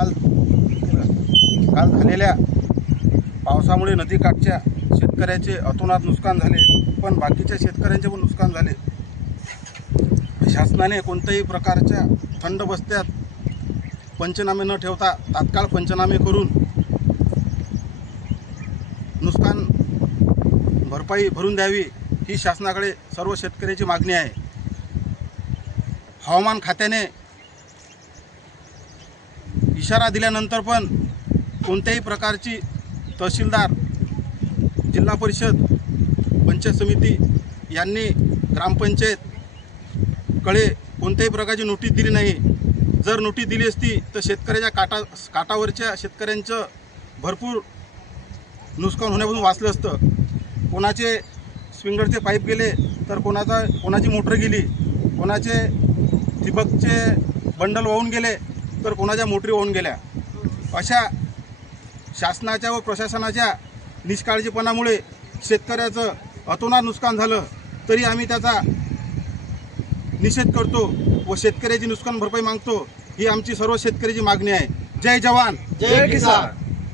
काल झालेल्या पावसामुळे नदीकाठच्या शेतकऱ्याचे अतोनात नुकसान झाले, पण बाकीच्या शेतकऱ्यांचे पण नुकसान झाले। शासनाने कोणत्याही प्रकारच्या थंड बस्त्यात पंचनामे न ठेवता तात्काळ पंचनामे करून नुकसान भरपाई भरून द्यावी, ही शासनाकडे सर्व शेतकऱ्याची मागणी आहे। हवामान खात्याने इशारा दिल्यानंतर पण कोणत्याही प्रकारची तहसीलदार, जिल्हा परिषद, पंचायत समिती यांनी ग्रामपंचायतकडे कोणत्याही प्रकारची नोटीस दिली नाही। जर नोटीस दिली असती तर शेतकऱ्याच्या काठावरच्या शेतकऱ्यांचं भरपूर नुकसान होण्यापासून वाचलं असतं। कोणाचे स्प्रिंकलरचे पाईप गेले तर कोणाची मोटर गेली, कोणाचे ठिबकचे बंडल वाहून गेले तर कोणाच्या मोटरी वाहून गेल्या। अशा शासनाच्या व प्रशासनाच्या निष्काळजीपणामुळे शेतकऱ्याचं अतोनात नुकसान झालं, तरी आम्ही त्याचा निषेध करतो व शेतकऱ्याची नुकसान भरपाई मागतो। ही आमची सर्व शेतकऱ्याची मागणी आहे। जय जवान, जय किसान।